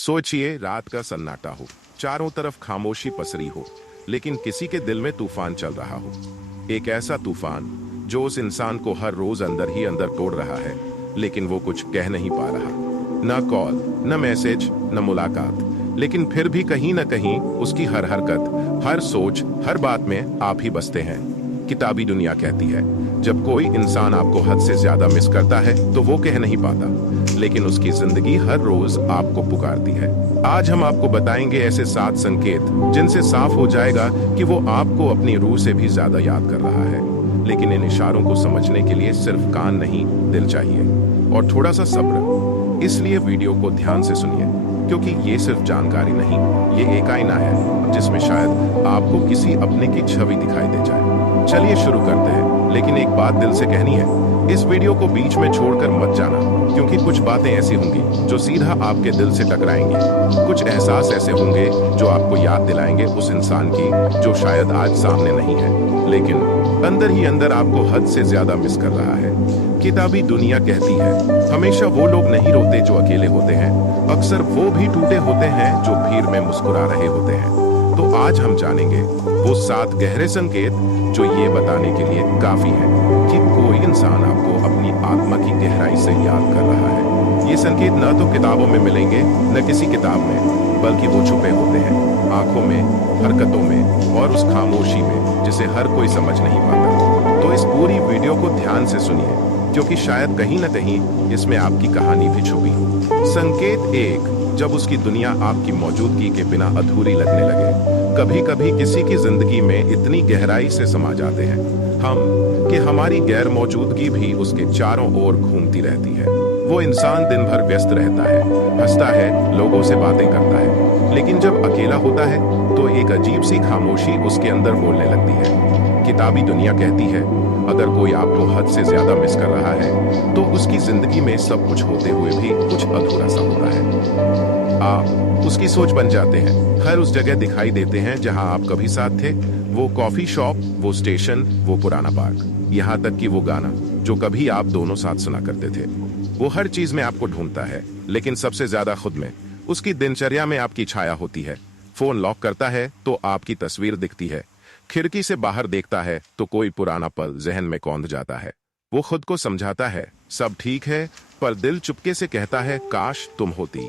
सोचिए, रात का सन्नाटा हो, चारों तरफ खामोशी पसरी हो, लेकिन किसी के दिल में तूफान चल रहा हो। एक ऐसा तूफान जो उस इंसान को हर रोज अंदर ही अंदर तोड़ रहा है, लेकिन वो कुछ कह नहीं पा रहा। न कॉल, न मैसेज, न मुलाकात, लेकिन फिर भी कहीं न कहीं उसकी हर हरकत, हर सोच, हर बात में आप ही बसते हैं। किताबी दुनिया कहती है, जब कोई इंसान आपको हद से ज्यादा मिस करता है तो वो कह नहीं पाता, लेकिन उसकी जिंदगी हर रोज आपको पुकारती है। आज हम आपको बताएंगे ऐसे 7 संकेत जिनसे साफ हो जाएगा कि वो आपको अपनी रूह से भी ज्यादा याद कर रहा है। लेकिन इन इशारों को समझने के लिए सिर्फ कान नहीं, दिल चाहिए और थोड़ा सा सब्र। इसलिए वीडियो को ध्यान से सुनिए, क्योंकि ये सिर्फ जानकारी नहीं, ये एक आईना है जिसमें शायद आपको किसी अपने की छवि दिखाई दे जाए। चलिए शुरू करते हैं, लेकिन एक बात दिल से कहनी है, इस वीडियो को बीच में छोड़कर मत जाना, क्योंकि कुछ बातें ऐसी होंगी जो सीधा आपके दिल से टकराएंगी। कुछ एहसास ऐसे होंगे जो आपको याद दिलाएंगे उस इंसान की जो शायद आज सामने नहीं है, लेकिन अंदर ही अंदर आपको हद से ज्यादा मिस कर रहा है। किताबी दुनिया कहती है, हमेशा वो लोग नहीं रोते जो अकेले होते हैं, अक्सर वो भी टूटे होते हैं जो भीड़ में मुस्कुरा रहे होते हैं। तो आज हम जानेंगे वो 7 गहरे संकेत जो ये बताने के लिए काफी है कि कोई इंसान आपको अपनी आत्मा की गहराई से याद कर रहा है। ये संकेत न तो किताबों में मिलेंगे, न किसी किताब में, बल्कि वो छुपे होते हैं आंखों में, हरकतों में और उस खामोशी में जिसे हर कोई समझ नहीं पाता। तो इस पूरी वीडियो को ध्यान से सुनिए, क्योंकि शायद कहीं न कहीं इसमें आपकी कहानी भी छुपी हो। संकेत 1, जब उसकी दुनिया आपकी मौजूदगी के बिना अधूरी लगने लगे। कभी कभी किसी की जिंदगी में इतनी गहराई से समा जाते हैं हम कि हमारी गैर मौजूदगी भी उसके चारों ओर घूमती रहती है। वो इंसान दिन भर व्यस्त रहता है, हंसता है, लोगों से बातें करता है, लेकिन जब अकेला होता है तो एक अजीब सी खामोशी उसके अंदर बोलने लगती है। किताबी दुनिया कहती है, अगर कोई आपको हद से ज्यादा मिस कर रहा है तो उसकी जिंदगी में सब कुछ होते हुए भी कुछ अधूरा सा होता है। आप उसकी सोच बन जाते हैं, हर उस जगह दिखाई देते हैं जहां आप कभी साथ थे। वो कॉफी शॉप, वो स्टेशन, वो पुराना पार्क, यहाँ तक कि वो गाना जो कभी आप दोनों साथ सुना करते थे। वो हर चीज में आपको ढूंढता है, लेकिन सबसे ज्यादा खुद में। उसकी दिनचर्या में आपकी छाया होती है। फोन लॉक करता है तो आपकी तस्वीर दिखती है। खिड़की से बाहर देखता है तो कोई पुराना पल जहन में कौंध जाता है। वो खुद को समझाता है सब ठीक है, पर दिल चुपके से कहता है काश तुम होती।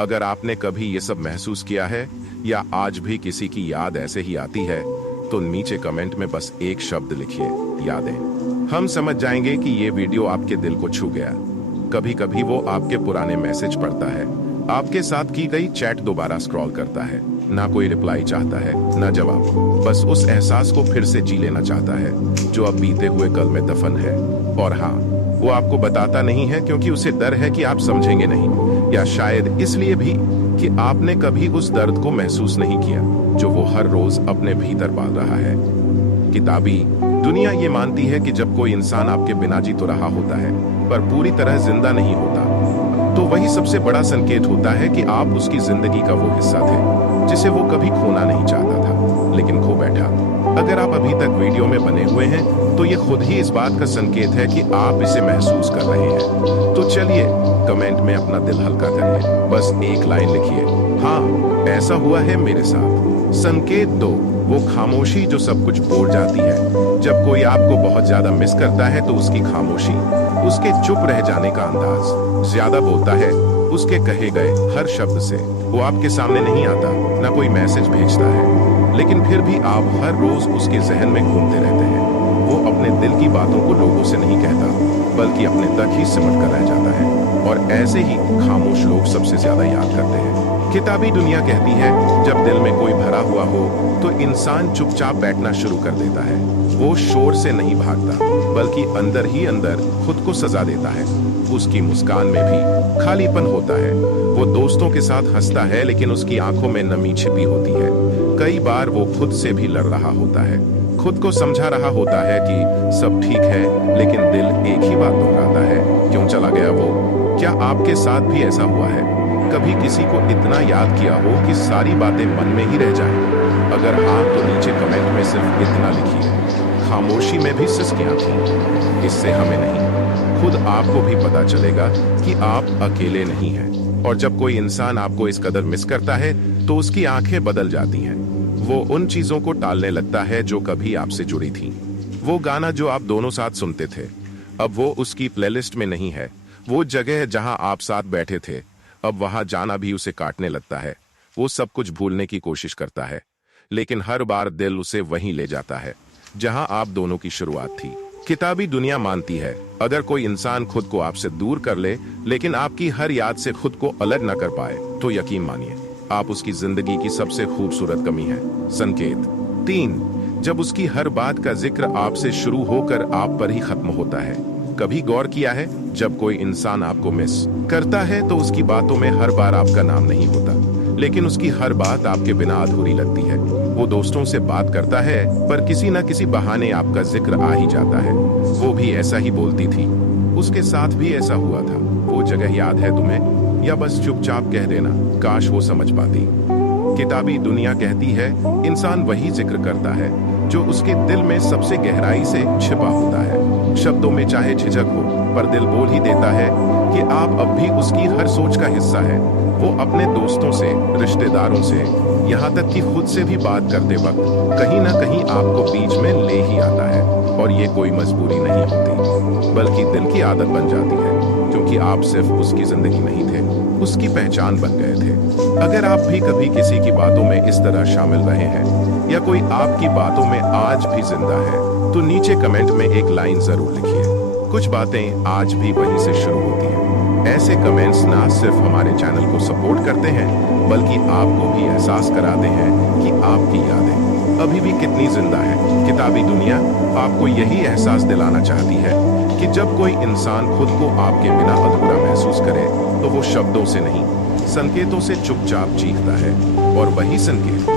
अगर आपने कभी ये सब महसूस किया है या आज भी किसी की याद ऐसे ही आती है, तो नीचे कमेंट में बस एक शब्द लिखिए, यादें। हम समझ जाएंगे कि ये वीडियो आपके दिल को छू गया। कभी कभी वो आपके पुराने मैसेज पढ़ता है, आपके साथ की गई चैट दोबारा स्क्रॉल करता है, ना कोई रिप्लाई चाहता है, ना जवाब, बस उस एहसास को फिर से जी लेना चाहता है जो अब बीते हुए कल में दफन है। और हाँ, वो आपको बताता नहीं है क्योंकि उसे डर है कि आप समझेंगे नहीं, या शायद इसलिए भी कि आपने कभी उस दर्द को महसूस नहीं किया जो वो हर रोज अपने भीतर पाल रहा है। किताबी दुनिया ये मानती है कि जब कोई इंसान आपके बिना जी तो रहा होता है, पर पूरी तरह जिंदा नहीं होता, तो वही सबसे बड़ा संकेत होता है कि आप उसकी जिंदगी का वो हिस्सा थे जिसे वो कभी खोना नहीं चाहता था, लेकिन खो बैठा। अगर आप अभी तक वीडियो में बने हुए हैं तो ये खुद ही इस बात का संकेत है कि आप इसे महसूस कर रहे हैं। तो चलिए कमेंट में अपना दिल हल्का करिए, बस एक लाइन लिखिए, हाँ ऐसा हुआ है मेरे साथ। संकेत 2, वो खामोशी जो सब कुछ बोल जाती है। जब कोई आपको बहुत ज्यादा मिस करता है तो उसकी खामोशी, उसके चुप रह जाने का अंदाज ज्यादा बोलता है। उसके कहे गए हर शब्द से वो आपके सामने नहीं आता, ना कोई मैसेज भेजता है, लेकिन फिर भी आप हर रोज उसके जहन में घूमते रहते हैं। वो अपने दिल की बातों को लोगों से नहीं कहता, बल्कि अपने तक ही सिमट कर रह जाता है, और ऐसे ही खामोश लोग सबसे ज्यादा याद करते हैं। किताबी दुनिया कहती है, जब दिल में कोई भरा हुआ हो तो इंसान चुपचाप बैठना शुरू कर देता है। वो शोर से नहीं भागता, बल्कि अंदर ही अंदर खुद को सजा देता है। उसकी मुस्कान में भी खालीपन होता है। वो दोस्तों के साथ हंसता है, लेकिन उसकी आंखों में नमी छिपी होती है। कई बार वो खुद से भी लड़ रहा होता है, खुद को समझा रहा होता है कि सब ठीक है, लेकिन दिल एक ही बात दोहराता है, क्यों चला गया वो। क्या आपके साथ भी ऐसा हुआ है? कभी किसी को इतना याद किया हो कि सारी बातें मन में ही रह जाएं? अगर हाँ, तो नीचे कमेंट में सिर्फ इतना लिखिए, खामोशी में भी सिसकियां थीं। इससे हमें नहीं, खुद आपको भी पता चलेगा कि आप अकेले नहीं हैं। और जब कोई इंसान आपको इस कदर मिस करता है तो उसकी आंखें बदल जाती हैं। वो उन चीजों को टालने लगता है जो कभी आपसे जुड़ी थीं। वो गाना जो आप दोनों साथ सुनते थे, अब वो उसकी प्लेलिस्ट में नहीं है। वो जगह जहां आप साथ बैठे थे, अब वहां जाना भी उसे काटने लगता है। वो सब कुछ भूलने की कोशिश करता है, लेकिन हर बार दिल उसे वहीं ले जाता है जहां आप दोनों की शुरुआत थी। किताबी दुनिया मानती है, अगर कोई इंसान खुद को आपसे दूर कर ले, लेकिन आपकी हर याद से खुद को अलग न कर पाए, तो यकीन मानिए आप उसकी जिंदगी की सबसे खूबसूरत कमी है। संकेत 3, जब उसकी हर बात का जिक्र आपसे शुरू होकर आप पर ही खत्म होता है। कभी गौर किया है, जब कोई इंसान आपको मिस करता है तो उसकी बातों में हर बार आपका नाम नहीं होता, लेकिन उसकी हर बात आपके बिना अधूरी लगती है। वो दोस्तों से बात करता है, पर किसी न किसी बहाने आपका जिक्र आ ही जाता है। वो भी ऐसा ही बोलती थी, उसके साथ भी ऐसा हुआ था। वो जगह याद है तुम्हें, या बस चुपचाप कह देना? काश वो समझ पाती। किताबी दुनिया कहती है, इंसान वही जिक्र करता है जो उसके दिल में सबसे गहराई से छिपा होता है। शब्दों में चाहे झिझक हो, पर दिल बोल ही देता है कि आप अब भी उसकी हर सोच का हिस्सा है। वो अपने दोस्तों से, रिश्तेदारों से, यहाँ तक कि खुद से भी बात करते वक्त कहीं ना कहीं आपको बीच में ले ही आता है। और ये कोई मजबूरी नहीं होती, बल्कि दिल की आदत बन जाती है, क्योंकि आप सिर्फ उसकी जिंदगी नहीं थे, उसकी पहचान बन गए थे। अगर आप भी कभी किसी की बातों में इस तरह शामिल रहे हैं, या कोई आपकी बातों में आज भी जिंदा है, तो नीचे कमेंट में एक लाइन जरूर लिखिए। कुछ बातें आज भी वहीं से शुरू होती हैं। ऐसे कमेंट्स ना सिर्फ हमारे चैनल को सपोर्ट करते हैं, बल्कि आपको भी एहसास कराते हैं कि आपकी यादें अभी भी कितनी जिंदा है। किताबी दुनिया आपको यही एहसास दिलाना चाहती है कि जब कोई इंसान खुद को आपके बिना अधूरा महसूस करे, तो वो शब्दों से नहीं, संकेतों से चुपचाप चीखता है, और वही संकेत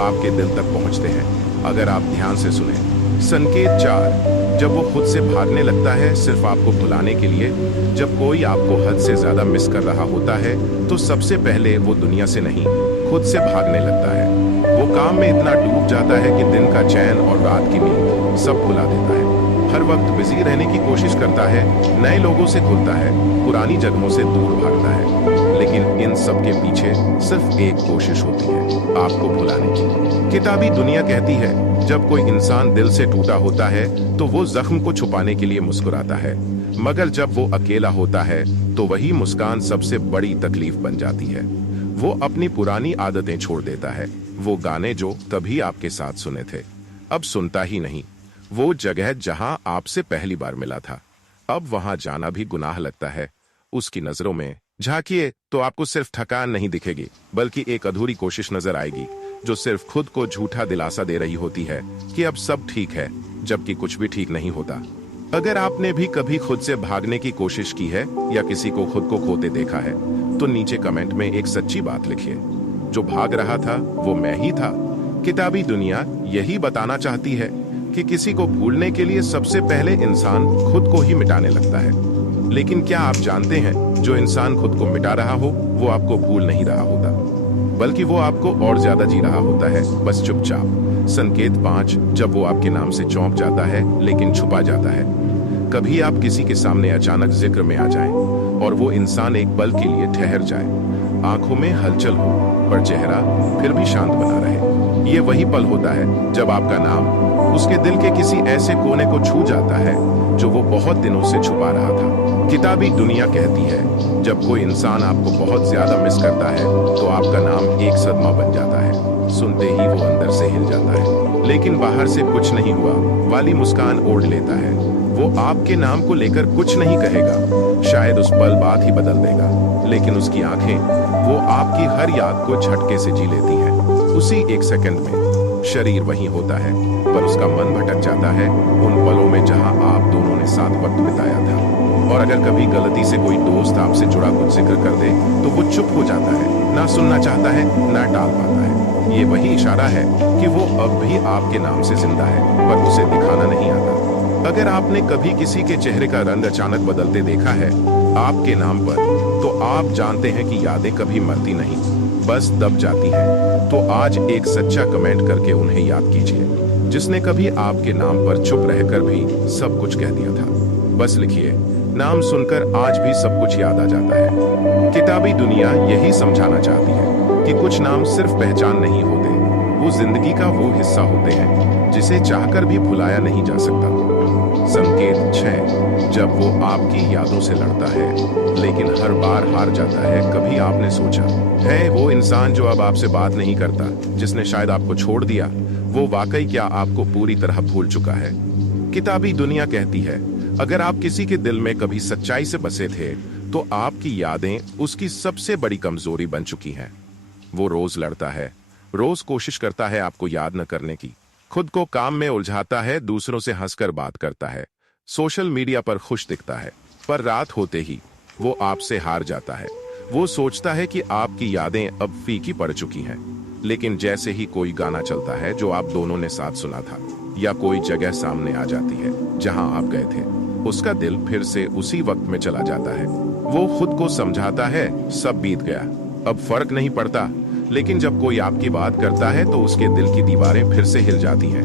आपके दिल तक पहुंचते हैं अगर आप ध्यान से सुने। संकेत 4, जब वो खुद से भागने लगता है सिर्फ आपको भुलाने के लिए। जब कोई आपको हद से ज्यादा मिस कर रहा होता है, तो सबसे पहले वो दुनिया से नहीं, खुद से भागने लगता है। वो काम में इतना डूब जाता है कि दिन का चैन और रात की नींद सब भुला देता है। हर वक्त बिजी रहने की कोशिश करता है, नए लोगों से खुलता है, पुरानी जगहों से दूर भागता है, लेकिन इन सब के पीछे सिर्फ एक कोशिश होती है, आपको भुलाने की। किताबी दुनिया कहती है, जब कोई इंसान दिल से टूटा होता है तो वो जख्म को छुपाने के लिए मुस्कुराता है, मगर जब वो अकेला होता है तो वही मुस्कान सबसे बड़ी तकलीफ बन जाती है। वो अपनी पुरानी आदतें छोड़ देता है, वो गाने जो तभी आपके साथ सुने थे अब सुनता ही नहीं, वो जगह जहां आपसे पहली बार मिला था अब वहां जाना भी गुनाह लगता है। उसकी नजरों में झांकिए तो आपको सिर्फ थकान नहीं दिखेगी, बल्कि एक अधूरी कोशिश नजर आएगी, जो सिर्फ खुद को झूठा दिलासा दे रही होती है कि अब सब ठीक है, जबकि कुछ भी ठीक नहीं होता। अगर आपने भी कभी खुद से भागने की कोशिश की है, या किसी को खुद को खोते देखा है, तो नीचे कमेंट में एक सच्ची बात लिखिए, जो भाग रहा था वो मैं ही था। किताबी दुनिया यही बताना चाहती है कि किसी को भूलने के लिए सबसे पहले इंसान खुद को ही मिटाने लगता है। लेकिन क्या आप जानते हैं, जो इंसान खुद को मिटा रहा हो वो आपको भूल नहीं रहा होता, बल्कि वो आपको और ज्यादा जी रहा होता है, बस चुपचाप। संकेत 5, जब वो आपके नाम से चौंक जाता है लेकिन छुपा जाता है। कभी आप किसी के सामने अचानक जिक्र में आ जाएं, और वो इंसान एक पल के लिए ठहर जाए, आंखों में हलचल हो पर चेहरा फिर भी शांत बना रहे। ये वही पल होता है जब आपका नाम उसके दिल के किसी ऐसे कोने को छू जाता है जो वो बहुत दिनों से छुपा रहा था। किताबी दुनिया कहती है, जब कोई इंसान आपको बहुत ज्यादा मिस करता है तो आपका नाम एक सदमा बन जाता है। सुनते ही वो अंदर से हिल जाता है, लेकिन बाहर से कुछ नहीं हुआ वाली मुस्कान ओढ़ लेता है। वो आपके नाम को लेकर कुछ नहीं कहेगा, शायद उस पल बात ही बदल देगा, लेकिन उसकी आंखें वो आपकी हर याद को झटके से जी लेती हैं। उसी एक सेकंड में शरीर वहीं होता है, पर उसका मन भटक जाता है उन पलों में जहां आप दोनों ने साथ वक्त बिताया था। और अगर कभी गलती से कोई दोस्त आपसे जुड़ा कुछ जिक्र कर दे तो वो चुप हो जाता है, ना सुनना चाहता है, ना टाल पाता है। ये वही इशारा है कि वो अब भी आपके नाम से जिंदा है, पर उसे दिखाना नहीं आता। अगर आपने कभी किसी के चेहरे का रंग अचानक बदलते देखा है आपके नाम पर, तो आप जानते हैं कि यादें कभी मरती नहीं, बस दब जाती हैं। तो आज एक सच्चा कमेंट करके उन्हें याद कीजिए, जिसने कभी आपके नाम पर चुप रहकर भी सब कुछ कह दिया था। बस लिखिए, नाम सुनकर आज भी सब कुछ याद आ जाता है। किताबी दुनिया यही समझाना चाहती है कि कुछ नाम सिर्फ पहचान नहीं होते, वो जिंदगी का वो हिस्सा होते हैं जिसे चाहकर भी भुलाया नहीं जा सकता। संकेत 6, जब वो आपकी यादों से लड़ता है लेकिन हर बार हार जाता है। कभी आपने सोचा है वो इंसान जो अब आपसे बात नहीं करता, जिसने शायद आपको छोड़ दिया, वो वाकई क्या आपको पूरी तरह भूल चुका है? किताबी दुनिया कहती है अगर आप किसी के दिल में कभी सच्चाई से बसे थे तो आपकी यादें उसकी सबसे बड़ी कमजोरी बन चुकी हैं। वो रोज लड़ता है, रोज कोशिश करता है आपको याद न करने की, खुद को काम में उलझाता है, दूसरों से हंसकर बात करता है, सोशल मीडिया पर खुश दिखता है, पर रात होते ही वो आपसे हार जाता है। वो सोचता है कि आपकी यादें अब फीकी पड़ चुकी हैं, लेकिन जैसे ही कोई गाना चलता है जो आप दोनों ने साथ सुना था, या कोई जगह सामने आ जाती है जहां आप गए थे, उसका दिल फिर से उसी वक्त में चला जाता है। वो खुद को समझाता है सब बीत गया, अब फर्क नहीं पड़ता, लेकिन जब कोई आपकी बात करता है तो उसके दिल की दीवारें फिर से हिल जाती हैं।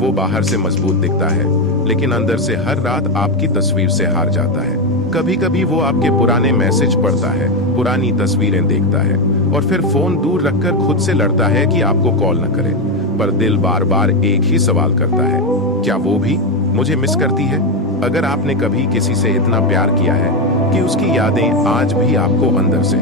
वो बाहर से मजबूत दिखता है, लेकिन अंदर से हर रात आपकी तस्वीर से हार जाता है। कभी कभी वो आपके पुराने मैसेज पढ़ता है, पुरानी तस्वीरें देखता है, और फिर फोन दूर रखकर खुद से लड़ता है कि आपको कॉल न करे, पर दिल बार बार एक ही सवाल करता है, क्या वो भी मुझे मिस करती है? अगर आपने कभी किसी से इतना प्यार किया है कि उसकी यादें आज भी आपको अंदर से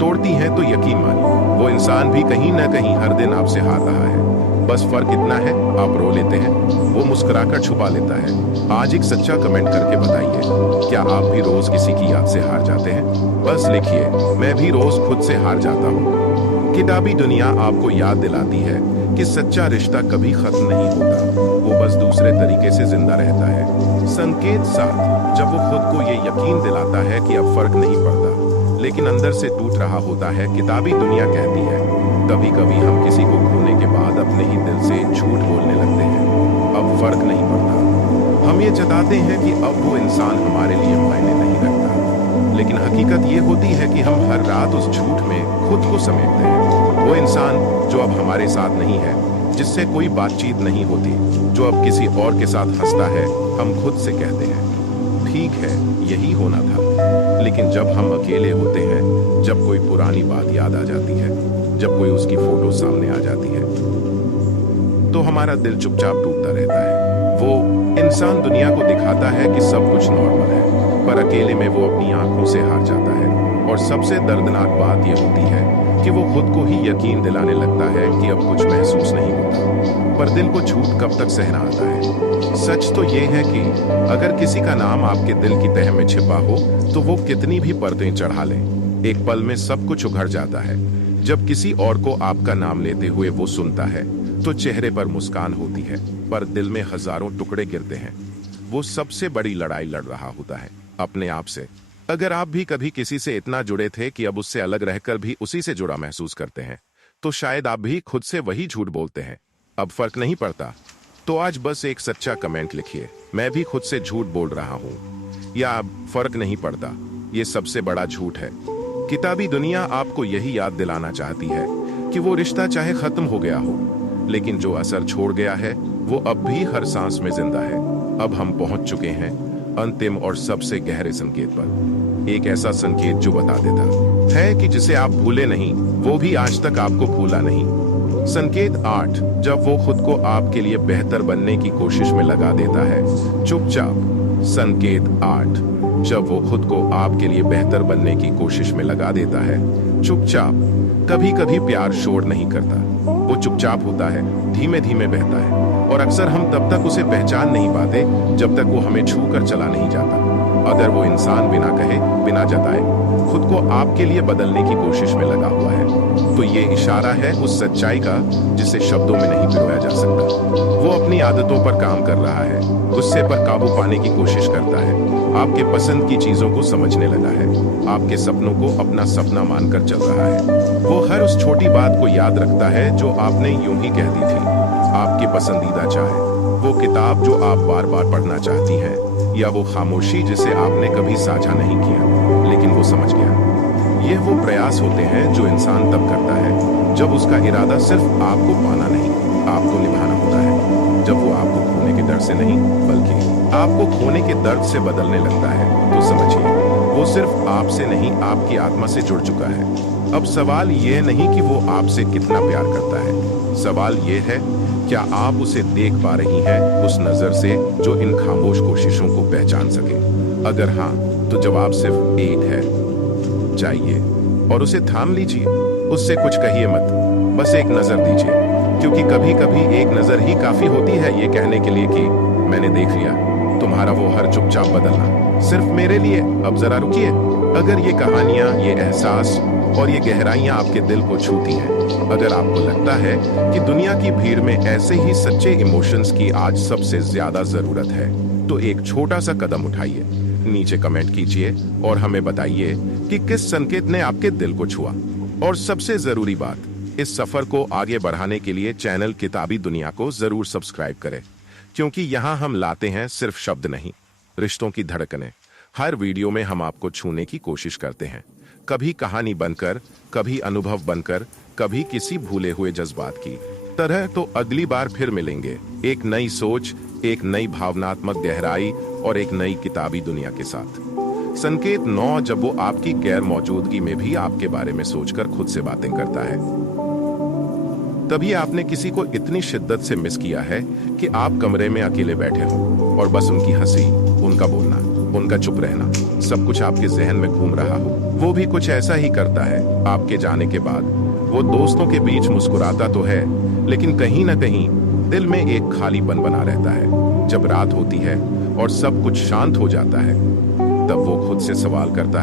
तोड़ती हैं, तो यकीन मानिए वो इंसान भी कहीं न कहीं हर दिन आपसे हार रहा है। बस फर्क इतना है, आप रो लेते हैं, वो मुस्कुराकर छुपा लेता है। आज एक सच्चा कमेंट करके बताइए, क्या आप भी रोज किसी की याद से हार जाते हैं? बस लिखिए, मैं भी रोज खुद से हार जाता हूँ। किताबी दुनिया आपको याद दिलाती है कि सच्चा रिश्ता कभी खत्म नहीं होता, वो बस दूसरे तरीके से जिंदा रहता है। संकेत 7, जब वो खुद को ये यकीन दिलाता है कि अब फर्क नहीं पड़ता, लेकिन अंदर से टूट रहा होता है। किताबी दुनिया कहती है कभी कभी हम किसी को खोने के बाद अपने ही दिल से झूठ बोलने लगते हैं, अब फर्क नहीं पड़ता। हम ये जताते हैं कि अब वो इंसान हमारे लिए मायने नहीं रखता, लेकिन हकीकत ये होती है कि हम हर रात उस झूठ में खुद को समेटते हैं। वो इंसान जो अब हमारे साथ नहीं है, जिससे कोई बातचीत नहीं होती, जो अब किसी और के साथ हंसता है, हम खुद से कहते हैं ठीक है यही होना था। लेकिन जब हम अकेले होते हैं, जब कोई पुरानी बात याद आ जाती है, जब कोई उसकी फोटो सामने आ जाती है, तो हमारा दिल चुपचाप टूटता रहता है। वो इंसान दुनिया को दिखाता है कि सब कुछ नॉर्मल है, पर अकेले में वो अपनी आंखों से हार जाता है। और सबसे दर्दनाक बात यह होती है कि वो खुद को ही यकीन दिलाने लगता है कि अब कुछ महसूस नहीं होता, पर दिल को झूठ कब तक सहना आता है? सच तो ये है कि अगर किसी का नाम आपके दिल की तह में छिपा हो, तो वो कितनी भी परतें चढ़ा ले, एक पल में सब कुछ उघड़ जाता है। जब किसी और को आपका नाम लेते हुए वो सुनता है, तो चेहरे पर मुस्कान होती है, पर दिल में हजारों टुकड़े गिरते हैं। वो सबसे बड़ी लड़ाई लड़ रहा होता है अपने आप से। अगर आप भी कभी किसी से इतना जुड़े थे कि अब उससे अलग रहकर भी उसी से जुड़ा महसूस करते हैं, तो शायद आप भी खुद से वही झूठ बोलते हैं, अब फर्क नहीं पड़ता। तो आज बस एक सच्चा कमेंट लिखिए, मैं भी खुद से झूठ बोल रहा हूँ, या अब फर्क नहीं पड़ता। ये सबसे बड़ा झूठ है। किताबी दुनिया आपको यही याद दिलाना चाहती है कि वो रिश्ता चाहे खत्म हो गया हो, लेकिन जो असर छोड़ गया है वो अब भी हर सांस में जिंदा है। अब हम पहुंच चुके हैं अंतिम और सबसे गहरे संकेत पर, एक ऐसा संकेत जो बता देता है कि जिसे आप भूले नहीं, वो भी आज तक आपको भूला नहीं। संकेत 8, जब वो खुद को आपके लिए बेहतर बनने की कोशिश में लगा देता है चुपचाप। संकेत 8, जब वो खुद को आपके लिए बेहतर बनने की कोशिश में लगा देता है चुपचाप। कभी कभी प्यार शोर नहीं करता, वो चुपचाप होता है, धीमे धीमे बहता है, और अक्सर हम तब तक उसे पहचान नहीं पाते जब तक वो हमें छू कर चला नहीं जाता। अगर वो इंसान बिना कहे, बिना जताए खुद को आपके लिए बदलने की कोशिश में लगा हुआ है, तो ये इशारा है उस सच्चाई का जिसे शब्दों में नहीं पिरोया जा सकता। वो अपनी आदतों पर काम कर रहा है, गुस्से पर काबू पाने की कोशिश करता है, आपके पसंद की चीजों को समझने लगा है, आपके सपनों को अपना सपना मानकर चल रहा है। वो हर उस छोटी बात को याद रखता है जो आपने यूं ही कह दी थी, आपकी पसंदीदा चाय, वो किताब जो आप बार बार पढ़ना चाहती हैं, या वो खामोशी जिसे आपने कभी साझा नहीं किया लेकिन वो समझ गया। ये वो प्रयास होते हैं जो इंसान तब करता है जब उसका इरादा सिर्फ आपको पाना नहीं, आपको निभाना होता है, जब वो आपको खोने के डर से नहीं बल्कि आपको खोने के दर्द से बदलने लगता है, तो समझिए वो सिर्फ आपसे नहीं आपकी आत्मा से जुड़ चुका है। अब सवाल यह नहीं कि वो आपसे कितना प्यार करता है, सवाल यह है क्या आप उसे देख पा रही हैं उस नजर से जो इन खामोश कोशिशों को पहचान सके। अगर हाँ तो जवाब सिर्फ एक है, जाइए और उसे थाम लीजिए। उससे कुछ कहिए मत, बस एक नजर दीजिए, क्योंकि कभी कभी एक नजर ही काफी होती है ये कहने के लिए कि मैंने देख लिया तुम्हारा वो हर चुपचाप बदलना सिर्फ मेरे लिए। अब जरा रुकिए। अगर ये कहानियां, ये एहसास और ये गहराइयां आपके दिल को छूती हैं, अगर आपको लगता है कि दुनिया की भीड़ में ऐसे ही सच्चे इमोशंस की आज सबसे ज्यादा जरूरत है, तो एक छोटा सा कदम उठाइए। नीचे कमेंट कीजिए और हमें बताइए कि किस संकेत ने आपके दिल को छुआ। और सबसे जरूरी बात, इस सफर को आगे बढ़ाने के लिए चैनल किताबी दुनिया को जरूर सब्सक्राइब करें, क्योंकि यहाँ हम लाते हैं सिर्फ शब्द नहीं, रिश्तों की धड़कनें। हर वीडियो में हम आपको छूने की कोशिश करते हैं, कभी कहानी बनकर, कभी अनुभव बनकर, कभी किसी भूले हुए जज्बात की तरह। तो अगली बार फिर मिलेंगे एक नई सोच, एक नई भावनात्मक गहराई और एक नई किताबी दुनिया के साथ। संकेत 9, जब वो आपकी गैर मौजूदगी में भी आपके बारे में सोचकर खुद से बातें करता है। तभी आपने किसी को इतनी शिद्दत से मिस किया है कि आप कमरे में अकेले बैठे हो और बस उनकी हंसी, उनका बोलना, उनका चुप रहना, सब कुछ आपके जहन में घूम रहा हो। वो भी कुछ ऐसा ही करता है आपके जाने के बाद। वो दोस्तों के बीच मुस्कुराता तो है, लेकिन कहीं ना कहीं दिल में एक खालीपन बना रहता है। जब रात होती है और सब कुछ शांत हो जाता है, तब वो खुद से सवाल करता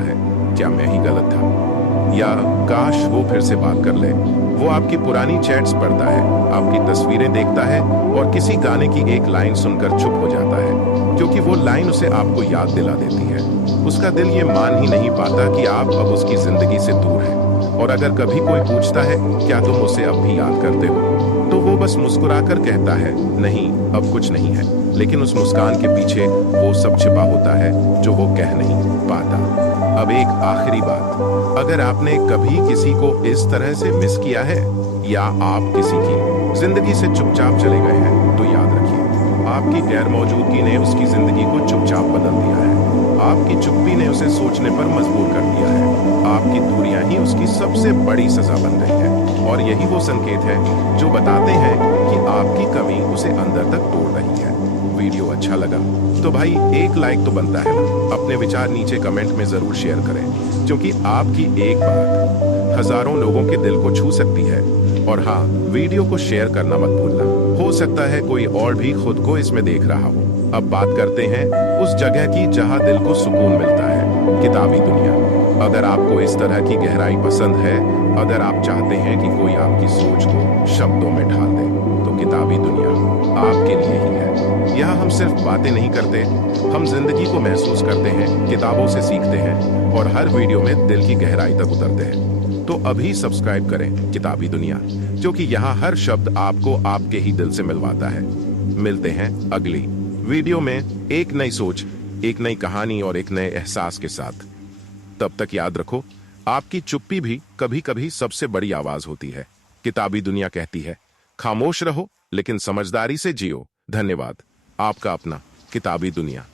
है, क्या मैं ही गलत था, या काश वो फिर से बात कर ले। वो आपकी पुरानी चैट्स पढ़ता है, आपकी तस्वीरें देखता है और किसी गाने की एक लाइन सुनकर चुप हो जाता है, क्योंकि वो लाइन उसे आपको याद दिला देती है। उसका दिल ये मान ही नहीं पाता कि आप अब उसकी जिंदगी से दूर हैं। और अगर कभी कोई पूछता है क्या तुम उसे अब भी याद करते हो, तो वो बस मुस्कुराकर कहता है नहीं, अब कुछ नहीं है। लेकिन उस मुस्कान के पीछे वो सब छिपा होता है जो वो कह नहीं पाता। अब एक आखिरी बात, अगर आपने कभी किसी को इस तरह से मिस किया है या आप किसी की जिंदगी से चुपचाप चले गए हैं, तो याद रखिए आपकी गैर मौजूदगी ने उसकी जिंदगी को चुपचाप बदल दिया है। आपकी चुप्पी ने उसे सोचने पर मजबूर कर दिया है। आपकी दूरियां ही उसकी सबसे बड़ी सजा बन गई है। और यही वो संकेत है जो बताते हैं कि आपकी कमी उसे अंदर तक तोड़ रही है। वीडियो अच्छा लगा तो भाई एक लाइक तो बनता है ना। अपने विचार नीचे कमेंट में जरूर शेयर करें, क्योंकि आपकी एक बात हजारों लोगों के दिल को छू सकती है। और हाँ, वीडियो को शेयर करना मत भूलना, हो सकता है कोई और भी खुद को इसमें देख रहा हो। अब बात करते हैं उस जगह की जहां दिल को सुकून मिलता है, किताबी दुनिया। अगर आपको इस तरह की गहराई पसंद है, अगर आप चाहते हैं कि कोई आपकी सोच को शब्दों में ढाल दे, तो किताबी दुनिया आपके लिए ही है। यहाँ हम सिर्फ बातें नहीं करते, हम जिंदगी को महसूस करते हैं, किताबों से सीखते हैं और हर वीडियो में दिल की गहराई तक उतरते हैं। तो अभी सब्सक्राइब करें किताबी दुनिया, क्योंकि यहाँ हर शब्द आपको आपके ही दिल से मिलवाता है। मिलते हैं अगली वीडियो में एक नई सोच, एक नई कहानी और एक नए एहसास के साथ। तब तक याद रखो, आपकी चुप्पी भी कभी कभी सबसे बड़ी आवाज होती है। किताबी दुनिया कहती है, खामोश रहो लेकिन समझदारी से जियो। धन्यवाद। आपका अपना किताबी दुनिया।